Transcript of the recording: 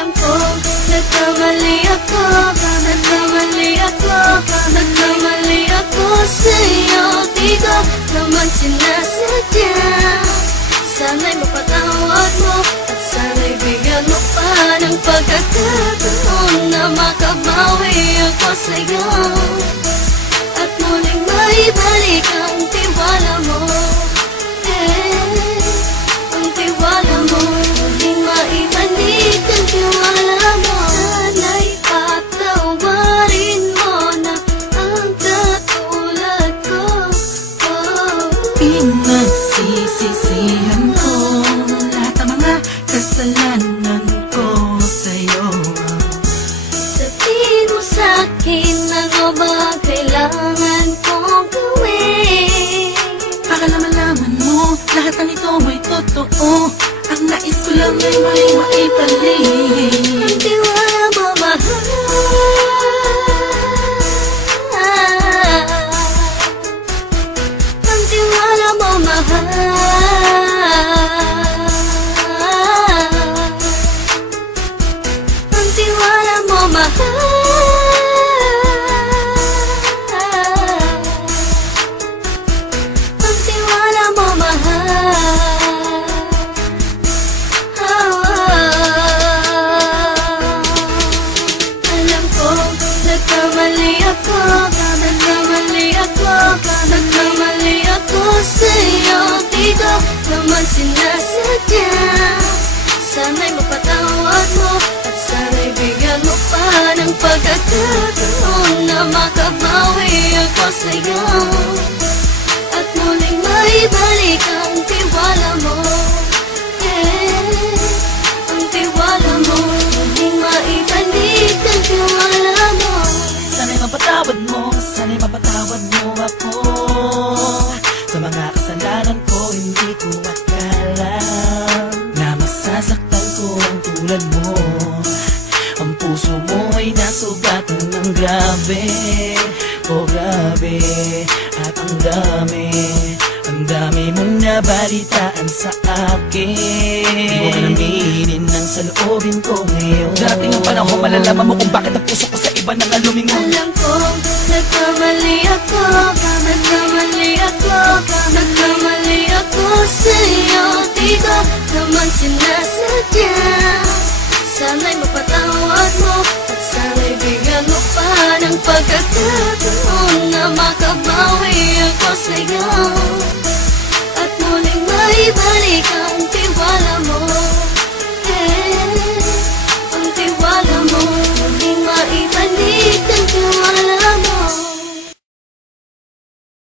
Alam ko, nagkamali ako, nagkamali ako sa'yo. Di ko naman sinasadya. Sana'y mapatawad mo at sana'y bigyan mo pa ng pagkakataon na makabawi ako sa'yo at muling maibalik ang tiwala mo. Ang tiwala mo, muling maibalik ang tiwala mo. Sana'y patawarin mo na ang katulad ko. Pinagsisisihan ko lahat ng mga kasalanan ko sa'yo. Sabihin mo sa'kin ano ba kailangan kong gawin Para malaman mo lahat ng ito ay totoo. Ang nais ko lang ay may maibalik ang tiwala mo, mahal. Ang tiwala mo, mahal. Ang tiwala mo, mahal. Ang tiwala mo, mahal. Alam ko, nagkamali ako sa'yo. Di ko naman sinasadya. Sana'y mapatawad mo at sana'y bigyan mo pa ng pagkakataon na makabawi ako sa'yo at muling maibalik ang tiwala mo. Ang tiwala mo, muling maibalik ang tiwala mo. Sana'y mapatawad mo ako sa mga kasalanan ko. Hindi ko akala na masasaktan ko ang tulad mo. Ang puso mo ay nasugatan ng grabe, oh grabe. At ang dami mong nabalitaan sa akin. Di mo kanaminin ang saloobin ko ngayon. Darating ang panahon, malalaman mo kung bakit ang puso ko sa iba nang alumingon. Alam ko, nagkamali ako sa'yo. Di ko naman sinasadya. Sana'y mapatawad mo at sana'y bigyan mo pa ng pagkakataon na makabawi ako sa'yo